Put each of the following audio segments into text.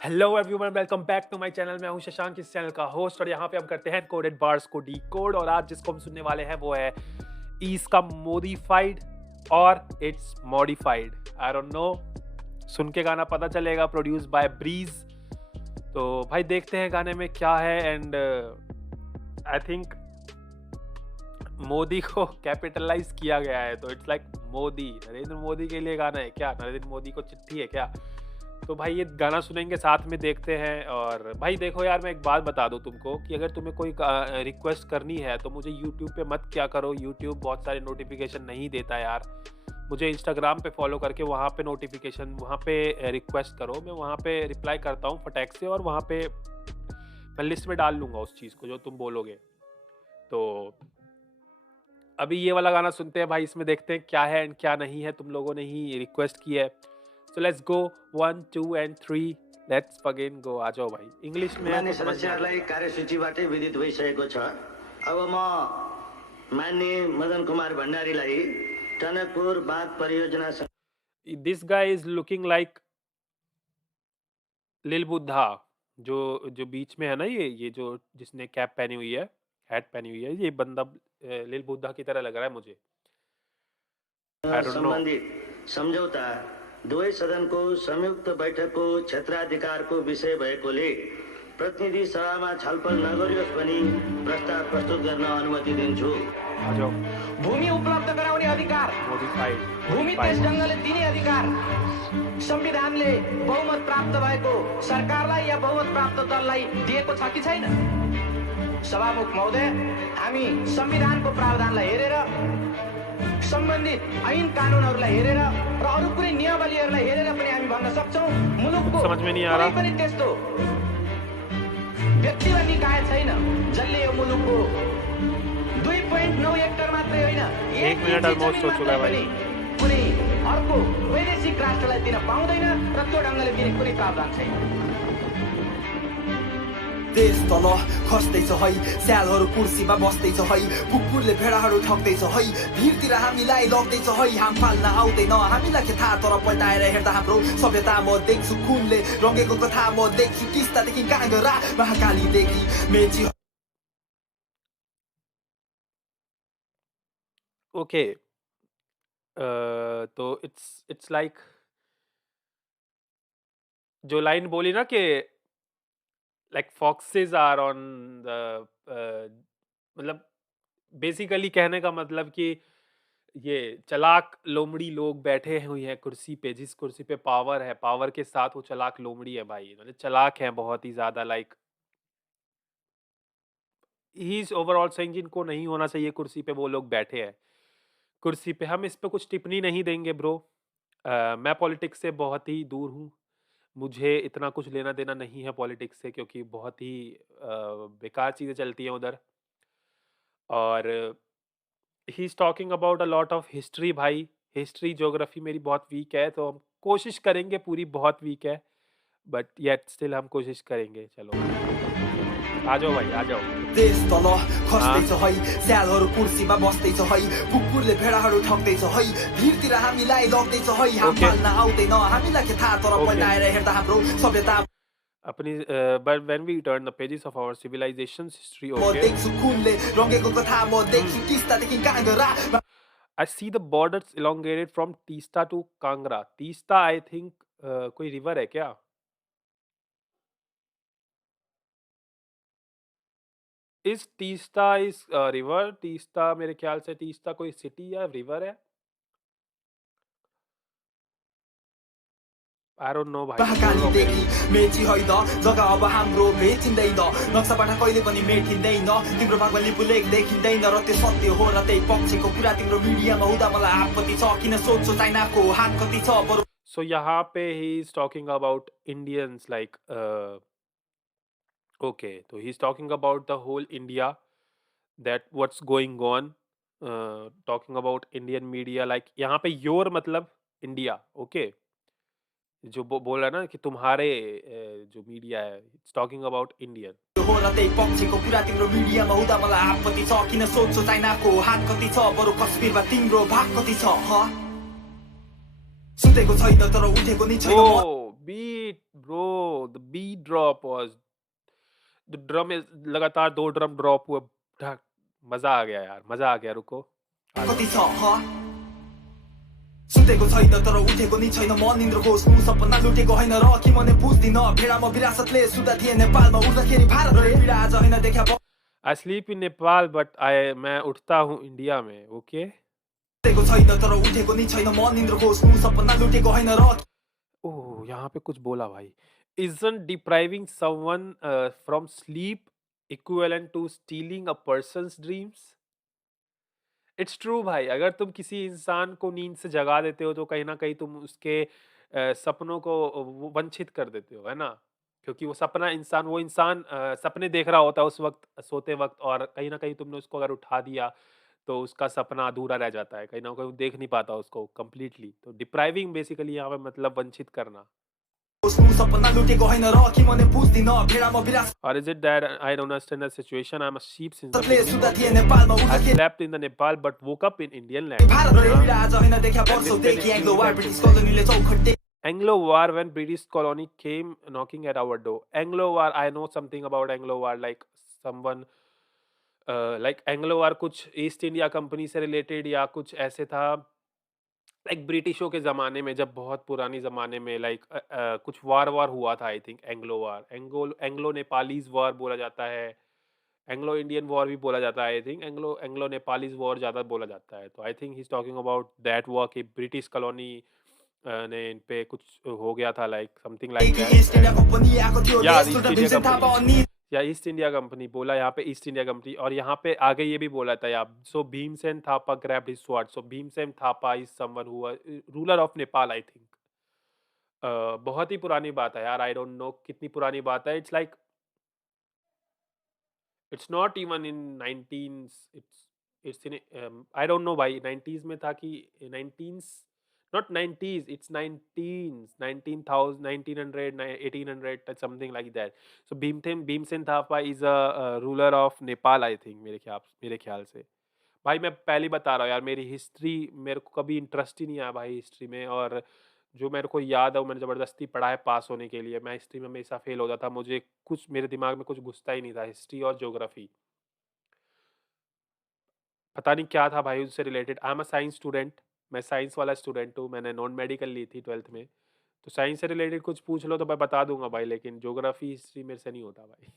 Hello everyone, welcome back to my channel. मैं हूं शशांक, इस चैनल का होस्ट, और यहाँ पे हम करते हैं कोडेड बार्स को डीकोड। और आज जिसको हम सुनने वाले हैं वो है ईस का मोडिफाइड और it's modified. I don't know, सुन के गाना पता चलेगा। Produce by Breeze. तो भाई देखते हैं गाने में क्या है। एंड आई थिंक मोदी को कैपिटलाइज किया गया है, तो इट्स लाइक मोदी, नरेंद्र मोदी के लिए गाना है क्या? नरेंद्र मोदी को चिट्ठी है क्या? तो भाई ये गाना सुनेंगे, साथ में देखते हैं। और भाई देखो यार, मैं एक बात बता दूं तुमको कि अगर तुम्हें कोई रिक्वेस्ट करनी है तो मुझे यूट्यूब पे मत क्या करो। यूट्यूब बहुत सारे नोटिफिकेशन नहीं देता यार। मुझे इंस्टाग्राम पे फॉलो करके वहाँ पे नोटिफिकेशन, वहाँ पे रिक्वेस्ट करो, मैं वहाँ पे रिप्लाई करता हूँ फटाक से। और वहाँ पे मैं लिस्ट में डाल लूँगा उस चीज़ को जो तुम बोलोगे। तो अभी ये वाला गाना सुनते हैं भाई, इसमें देखते हैं क्या है एंड क्या नहीं है। तुम लोगों ने ही रिक्वेस्ट की है। So let's go, 1 2 and 3, let's fucking go. आ जाओ भाई, इंग्लिश में है तो समझ में आ जाएगा। सदस्यहरूलाई कार्यसूचीबाटै विदित भइसकेको छ। अब म माननीय मदन कुमार भण्डारीलाई टनकपुर बाँध परियोजना this guy is looking like लिल बुद्धा, जो जो बीच में है ना, ये जो जिसने कैप पहनी हुई है, हैट पहनी हुई है, ये बंदा लिल बुद्धा की तरह लग रहा है मुझे। आई डोंट नो। सम्बन्धित सम्झौता दुवै सदनको संयुक्त बैठकको क्षेत्राधिकारको विषय भएकोले प्रतिनिधि सभामा छलफल नगरियोस् भनी प्रस्ताव प्रस्तुत गर्न अनुमति दिन्छु। आ जाओ। भूमि उपलब्ध गराउने अधिकार, मॉडिफाइड भूमि त्यस ढङ्गले दिने अधिकार संविधानले बहुमत प्राप्त भएको सरकारलाई या बहुमत प्राप्त दललाई दिएको छ कि छैन? सभामुख महोदय, हामी संविधानको प्रावधानलाई हेरेर, सम्बन्धित ऐन कानुनहरूलाई हेरेर र अरू कुनै नियमावलीहरूलाई हेरेर पनि हामी भन्न सक्छौँ मुलुकको समझ में नहीं आ रहा। कुनै पनि त्यस्तो व्यक्ति वा निकाय छैन जसले यो मुलुकको 2.9 हेक्टर मात्रै होइन, 1 मिनट अलमोस्ट हो चुका है भाई। कुनै अर्को वैदेशिक राष्ट्रलाई दिन पाउँदैन र त्यो ढङ्गले दिने कुनै प्रावधान छैन। देश तल खस्दैछ है, स्यालहरू कुर्सीमा बस्दैछ है, कुकुरले भेडाहरू ठग्दैछ है, भिरतिर हामीलाई लग्दैछ है, हाम फाल्न आउँदैन हामीलाई के थाहा, तर पल्टाएर हेर्दा हाम्रो सभ्यता म देख्छु खुनले रङ्गेको कथा म देख्छु, टिस्टादेखि काँगरा महाकालीदेखि मेची। ओके, तो इट्स लाइक जो लाइन बोली ना कि like foxes are on the, मतलब बेसिकली कहने का मतलब कि ये चालाक लोमड़ी लोग बैठे हुए हैं कुर्सी पे, जिस कुर्सी पे पावर है, पावर के साथ वो चालाक लोमड़ी है भाई, मतलब चालाक है बहुत ही ज्यादा। Like he is overall saying जिनको नहीं होना चाहिए कुर्सी पे वो लोग बैठे हैं कुर्सी पे। हम इस पे कुछ टिप्पणी नहीं देंगे ब्रो। मैं पॉलिटिक्स से बहुत ही दूर हूँ। मुझे इतना कुछ लेना देना नहीं है पॉलिटिक्स से, क्योंकि बहुत ही बेकार चीज़ें चलती हैं उधर। और he is talking about a lot of history भाई। हिस्ट्री ज्योग्राफी मेरी बहुत वीक है, तो हम कोशिश करेंगे, पूरी बहुत वीक है, बट येट स्टिल हम कोशिश करेंगे। चलो आ जाओ भाई, आ जाओ। देश तल खस्दैछ है, स्यालहरू कुर्सीमा बस्दैछ है, कुकुरले भेडाहरू ठग्दैछ है, भिरतिर हामीलाई लग्दैछ है, हाम फाल्न आउँदैन हामीलाई के थाहा, तर पल्टाएर हेर्दा हाम्रो सभ्यता अपनी but when we turn the pages of our civilization's history, म okay, देख्छु खुनले रङ्गेको कथा म देख्छु, टिस्टादेखि काँगरा I see the borders elongated from Teesta to Kangra. Teesta I think कोई रिवर है क्या? इस तीस्ता इस रिवर, तीस्ता मेरे ख्याल से तीस्ता कोई सिटी या रिवर है। आई डोंट नो भाई। महाकालीदेखि मेची होइन जग्गा अब हाम्रो भेटिँदैन, नक्साबाट कहिले पनि मेटिँदैन, तिम्रो भागमा लिपु लेख देखिँदैन, र त्यो सत्य हो र त्यही पक्षको कुरा तिम्रो मिडियामा हुँदा मलाई आपत्ति छ, किन सोध्छौ चाइनाको हात कति छ बरु। सो यहाँ पे he is talking about Indians like okay, तो he is talking about the whole India, that what's going on, talking about Indian media. Like यहाँ पे योर मतलब इंडिया, ओके, जो बोल रहा है ना कि तुम्हारे जो मीडिया है, इट्स टॉकिंग अबाउट इंडियन। हो र त्यही पक्षको कुरा तिम्रो मिडियामा हुँदा मलाई आपत्ति छ, किन सोध्छौ चाइनाको हात कति छ बरु कश्मीरमा तिम्रो भाग कति छ, सुतेको छैन तर उठेको नि छैन। Oh, beat, bro. The beat drop was the drum is लगातार 2 ड्रम ड्रॉप हुए ढक मजा आ गया यार मजा आ गया रुको आ कति जाओ छ ह सुतेको छैन तर उठेको नि छैन म निन्द्रको स्नु सपना लुटेको हैन र कि मने बुझ्दिन भेडामा विरासतले सुदा थिए नेपालमा उड्दाखेरि भारत रे पीडा आज हैन देखा I sleep in Nepal but मैं उठता हूँ इंडिया में ओके सुतेको छैन तर उठेको नि छैन म निन्द्रको स्नु सपना लुटेको हैन र ओह यहाँ पे कुछ बोला भाई isn't depriving someone from sleep equivalent to stealing a person's dreams it's true भाई अगर तुम किसी इंसान को नींद से जगा देते हो तो कहीं ना कहीं तुम उसके सपनों को वंचित कर देते हो है ना क्योंकि वो इंसान सपने देख रहा होता है उस वक्त सोते वक्त और कहीं ना कहीं तुमने उसको अगर उठा दिया तो उसका सपना अधूरा रह जाता है कहीं ना कहीं वो देख नहीं पाता उसको कंप्लीटली तो डिप्राइविंग बेसिकली यहाँ पे मतलब वंचित करना स्नु सपना लुटेको हैन र कि मने बुझ्दिन भेडामा विरासतले or is it that I don't understand the situation I'm a sheep since the सुदा beginning थिए नेपालमा I उड्दाखेरि slept in the Nepal but woke up in Indian land Bharat रे पीडा आज हैन देखा वर्षौंदेखि एङ्ग्लो वार ब्रिटिस कलोनीले चौखट्टे Anglo War when British colony came knocking at our door. Anglo War, I know something about Anglo War, like someone like Anglo War कुछ east India company से रिलेटेड या कुछ ऐसे था लाइक ब्रिटिशों के ज़माने में जब बहुत पुरानी ज़माने में लाइक कुछ वार हुआ था I think Anglo war Anglo Nepalese war बोला जाता है एंग्लो इंडियन वॉर भी बोला जाता है I think Anglo Anglo Nepalese war ज़्यादा बोला जाता है तो I think he is talking about that war कि ब्रिटिश कॉलोनी ने इन पे कुछ हो गया था like something like east India company आएको थियो या देश ईस्ट एउटा इंडिया भीमसेन थापा कंपनी अनि या ईस्ट इंडिया कंपनी बोला यहाँ पे ईस्ट इंडिया कंपनी और यहाँ पे आगे ये भी बोला था यार so Bhimsen Thapa grabbed his sword so Bhimsen Thapa is someone who ruler of Nepal I think बहुत ही पुरानी बात है यार आई डोंट नो कितनी पुरानी बात है it's like it's not even in 19 it's in I don't no भाई 90s में था कि 19s not 90s it's 19s 19,000 1900 1800 something like that so Bhimsen Thapa is a ruler of Nepal I think मेरे ख्याल से भाई मैं पहले बता रहा हूँ यार मेरी हिस्ट्री मेरे को कभी इंटरेस्ट ही नहीं आया भाई हिस्ट्री में और जो मेरे को याद है वो मैंने ज़बरदस्ती पढ़ा है पास होने के लिए मैं हिस्ट्री में हमेशा फेल होता था मुझे कुछ मेरे दिमाग में कुछ घुसता ही नहीं था हिस्ट्री और ज्योग्राफी पता नहीं क्या था भाई उससे related I am a science student मैं साइंस वाला स्टूडेंट हूँ मैंने नॉन मेडिकल ली थी 12th में तो साइंस से रिलेटेड कुछ पूछ लो तो मैं बता दूंगा भाई लेकिन ज्योग्राफी हिस्ट्री मेरे से नहीं होता भाई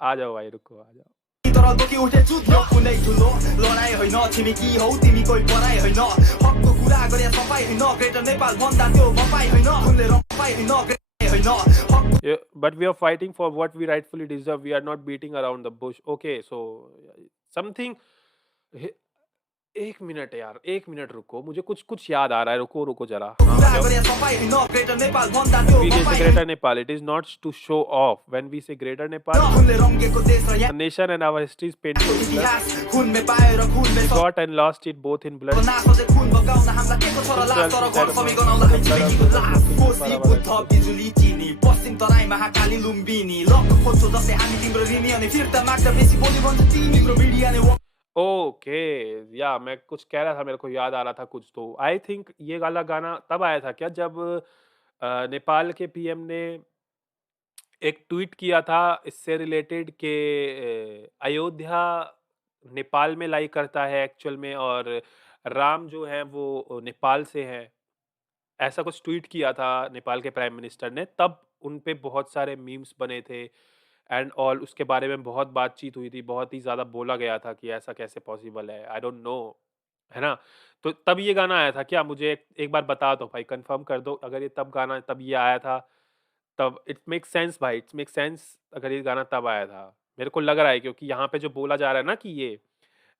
आ जाओ भाई रुको आ जाओ तर दोकी उठे जुध्न कुनै ठुलो लडाई होइन छिमेकी हौ तिमी कोही पराई होइन हकको कुरा गरे सफाई होइन ग्रेटर नेपाल भन्दा त्यो बपाई होइन कुनले रपाई होइन ग्रेटर होइन Yeah, but we are fighting for what we rightfully deserve. We are not beating around the bush. Okay, so something. एक मिनट यार एक मिनट रुको मुझे कुछ कुछ याद आ रहा है रुको रुको जरा कुरा गरे सफाई होइन ग्रेटर नेपाल भन्दा त्यो we say बपाई greater Nepal it is not to show off when we say greater Nepal कुनले रङ्गेको देश र the यहाँ nation and our history is painted in blood इतिहास खुनमे पाएर खुनमे we got and lost it both in blood नासोजे खुन बगाउन हामीलाई के को छ र लाज तर घर सबै गनाउँदा छिमेकीको लाज कोसी बुद्ध बिजुली चिनी पश्चिम तराई महाकाली लुम्बिनी लक खोज्छौ जस्तै हामी तिम्रो ऋणी अनि फिर्ता माग्दा बेसी बोली भन्छ तिम्रो मिडियाले ओके या मैं कुछ कह रहा था मेरे को याद आ रहा था कुछ तो आई थिंक ये वाला गाना तब आया था क्या जब नेपाल के पीएम ने एक ट्वीट किया था इससे रिलेटेड कि अयोध्या नेपाल में लाई करता है एक्चुअल में और राम जो है वो नेपाल से है ऐसा कुछ ट्वीट किया था नेपाल के प्राइम मिनिस्टर ने तब उन पे बहुत सारे मीम्स बने थे एंड ऑल उसके बारे में बहुत बातचीत हुई थी बहुत ही ज़्यादा बोला गया था कि ऐसा कैसे पॉसिबल है आई डोंट नो है ना तो तब ये गाना आया था क्या मुझे एक बार बता दो भाई कंफर्म कर दो अगर ये तब ये आया था तब इट मेक सेंस भाई इट्स मेक सेंस अगर ये गाना तब आया था मेरे को लग रहा है क्योंकि यहाँ पे जो बोला जा रहा है ना कि ये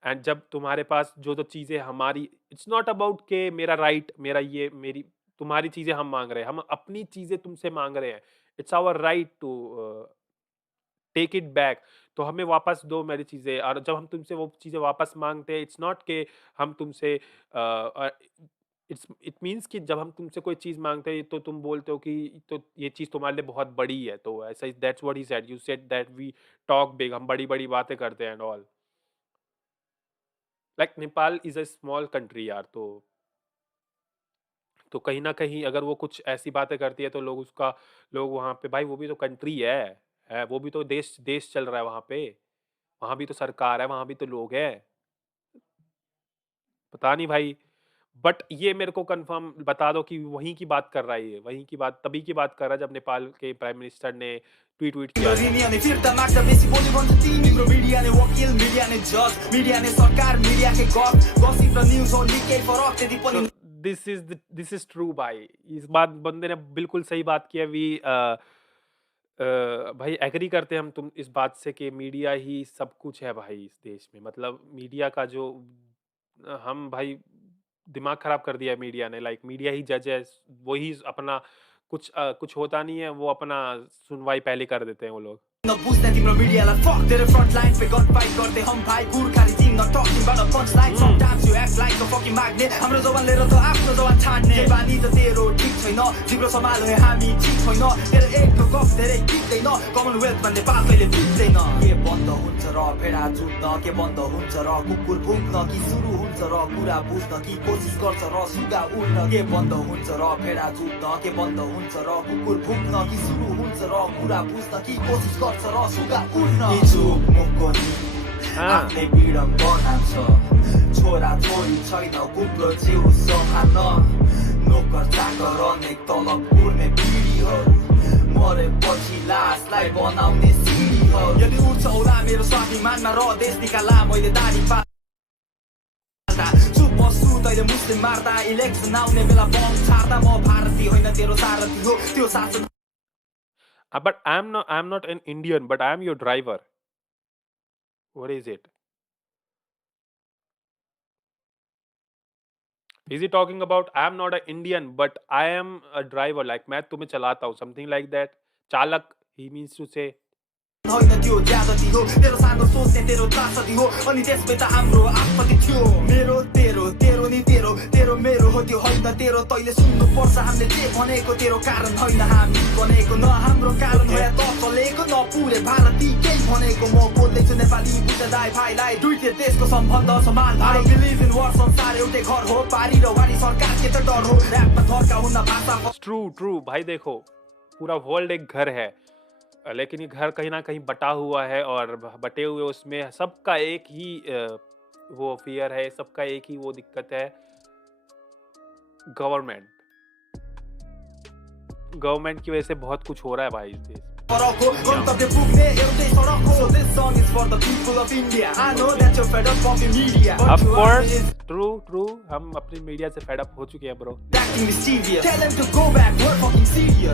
एंड जब तुम्हारे पास जो चीज़ें हमारी इट्स नॉट अबाउट के मेरा राइट मेरा ये मेरी तुम्हारी चीज़ें हम मांग रहे हैं हम अपनी चीज़ें तुमसे मांग रहे हैं it's our right to take it back तो हमें वापस दो मेरी चीज़ें और जब हम तुमसे वो चीज़ें वापस मांगते हैं इट्स नॉट के हम तुमसे इट मीन्स कि जब हम तुमसे कोई चीज़ मांगते हैं तो तुम बोलते हो कि तो ये चीज़ तुम्हारे लिए बहुत बड़ी है तो ऐसा that's what he said you said that we talk big हम बड़ी बड़ी बातें करते हैं and all like Nepal is a small country यार तो तो कहीं न कहीं अगर वो कुछ ऐसी बातें करती है तो लोग वहाँ पे भाई वो भी तो कंट्री है, वो भी तो देश देश चल रहा है वहाँ पे, वहाँ भी तो सरकार है, वहाँ भी तो लोग हैं। पता नहीं भाई, बट ये मेरे को कन्फर्म बता दो कि वहीं की बात कर रहा है ये, वहीं की बात तभी की बात कर रहा है जब नेपाल के प्राइम मिनिस्टर ने ट्वीट किया था। ऋणी अनि फिर्ता माग्दा बेसी बोली भन्छ तिम्रो मिडियाले वकिल मिडियाले जज मिडियाले सरकार मिडियाकै गसिप र न्युज हो निकै फरक त्यति पनि दिस इज ट्रू भाई, इस बात बंदे ने बिल्कुल सही बात की है। भाई एग्री करते हैं हम तुम इस बात से कि मीडिया ही सब कुछ है भाई इस देश में। मतलब मीडिया का जो हम भाई दिमाग खराब कर दिया है मीडिया ने। लाइक मीडिया ही जज है, वही अपना कुछ होता नहीं है, वो अपना सुनवाई पहले कर देते हैं वो लोग। नबुझ्ने तिम्रो मिडियालाई फक तेरो फ्रन्ट लाइन पे गन फाइट गर्दै हम भाइ गुरखारी टिम न टकिङबाट punch line sometimes you act like a fucking माग्ने हाम्रो जवान लिएर त आफ्नो जवान छाड्ने बानी त तेरो ठीक छैन जिब्रो सम्हाल हे हामी ठीक छैन तेरो एक ठोक गफ धेरै टिक्दैन कमनवेल्थमा नेपाल कहिले टिक्दैन के बन्द हुन्छ र भेडा जुट्न के बन्द हुन्छ र कुकुर भुक्न कि सुरु हुन्छ र कुरा बुझ्न कि कोसिस गर्छ र सुगा उड्न के बन्द हुन्छ र भेडा जुट्न के बन्द हुन्छ र कुकुर भुक्न कि सुरु हुन्छ र कुरा बुझ्न कि कोसिस गर्छ र सुगा उड्न इजुक मुक्कोनी आफ्नै विडम्बना छ छोरा छोरी छैन कुप्लो जिउ सम्हाल्न नोकर चाकर अनेक तलब कुर्ने पिँढीहरू मरेपछि लासलाई बनाउने सिँढीहरू यदि उठ्छ होला मेरो स्वाभिमानमा र देश निकाला मैले दाढी पाल्दा चुप बस्छु तैले मुस्लिम मार्दा इलेक्सन आउने बेला बम छाड्दा म भारतीय होइन तेरो सारथी हो त्यो शासन But I'm not an Indian, but I am your driver. What is it? Is he talking about I am not an Indian, but I am a driver? Like मैं तुम्हें चलाता हूँ, something like that. चालक, he means to say. होइन त्यो ज्यादती हो तेरो सानो सोच्ने तेरो त्रासदी हो अनि त्यसमै त हाम्रो आपत्ति थियो मेरो तेरो तेरो नि तेरो तेरो मेरो हो त्यो होइन तेरो तैले सुन्नु पर्छ हामीले जे भनेको तेरो कारण होइन हामी भनेको न हाम्रो कारण हो या त चलेको न पुरै भारती केही भनेको म बोल्दैछु नेपाली बुझ्दै भाइलाई दुईटै देशको सम्बन्ध सम्हाल भाइ बिलिभ इन वर संसार एउटै घर हो पारी र वारी सरकार के त डर हो र्यापमा थर्का हुन भाषा ट्रू भाई देखो पूरा वर्ल्ड एक घर है, लेकिन ये घर कहीं ना कहीं बटा हुआ है और बटे हुए उसमें सबका एक ही वो फियर है, सबका एक ही वो दिक्कत है, गवर्नमेंट की वजह से बहुत कुछ हो रहा है भाई इस देश में। Of course, true, हम अपनी मीडिया से फेड अप हो चुके हैं ब्रो।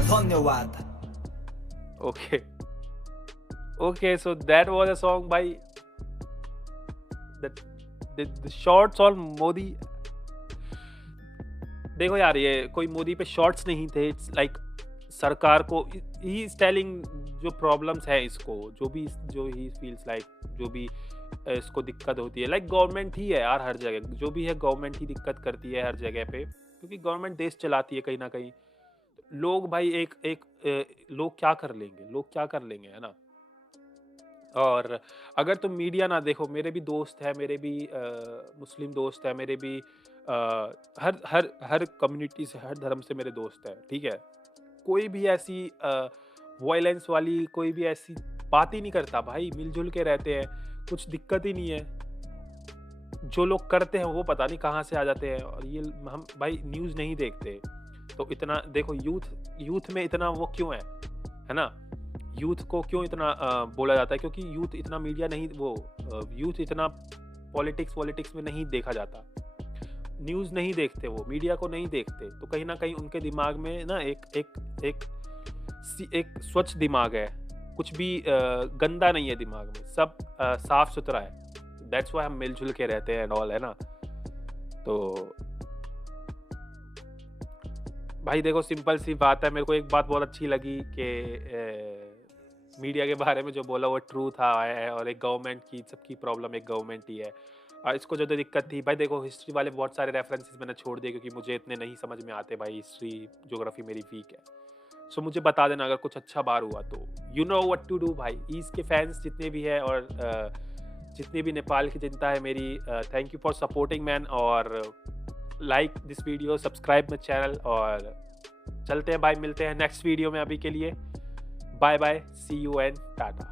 धन्यवाद। Okay, so that was a song by the shots on Modi. देखो यार ये कोई मोदी पे शॉर्ट्स नहीं थे, इट्स लाइक सरकार को ही इज टेलिंग जो प्रॉब्लम्स है इसको, जो ही फील्स लाइक जो भी इसको दिक्कत होती है, लाइक गवर्नमेंट ही है यार हर जगह, जो भी है गवर्नमेंट ही दिक्कत करती है हर जगह पे, क्योंकि गवर्नमेंट देश चलाती है कहीं ना कहीं। लोग भाई लोग क्या कर लेंगे है ना। और अगर तुम मीडिया ना देखो, मेरे भी दोस्त है, मेरे भी मुस्लिम दोस्त है, मेरे भी हर कम्युनिटी से, हर धर्म से मेरे दोस्त है, ठीक है। कोई भी ऐसी वायलेंस वाली कोई भी ऐसी बात ही नहीं करता भाई, मिलजुल के रहते हैं, कुछ दिक्कत ही नहीं है। जो लोग करते हैं वो पता नहीं कहाँ से आ जाते हैं, और ये हम भाई न्यूज़ नहीं देखते तो इतना देखो यूथ में इतना वो क्यों है ना, यूथ को क्यों इतना बोला जाता है, क्योंकि यूथ इतना मीडिया नहीं यूथ इतना पॉलिटिक्स में नहीं देखा जाता, न्यूज़ नहीं देखते, वो मीडिया को नहीं देखते, तो कहीं ना कहीं उनके दिमाग में ना एक स्वच्छ दिमाग है, कुछ भी गंदा नहीं है दिमाग में, सब साफ सुथरा है। दैट्स व्हाई हम मिलजुल के रहते हैं एंड ऑल, है ना। तो भाई देखो सिंपल सी बात है, मेरे को एक बात बहुत अच्छी लगी कि मीडिया के बारे में जो बोला वो ट्रू था, और एक गवर्नमेंट की सबकी प्रॉब्लम एक गवर्नमेंट ही है। और इसको जो दिक्कत थी भाई देखो, हिस्ट्री वाले बहुत सारे रेफरेंसेस मैंने छोड़ दिए क्योंकि मुझे इतने नहीं समझ में आते भाई, हिस्ट्री ज्योग्राफी मेरी वीक है। सो मुझे बता देना अगर कुछ अच्छा बार हुआ तो, you know what to do भाई। ईस्ट के फैंस जितने भी है और जितनी भी नेपाल की जनता है मेरी, thank you for supporting man. और like this video, subscribe my channel और चलते हैं भाई, मिलते हैं नेक्स्ट वीडियो में। अभी के लिए bye bye, see you and Tata.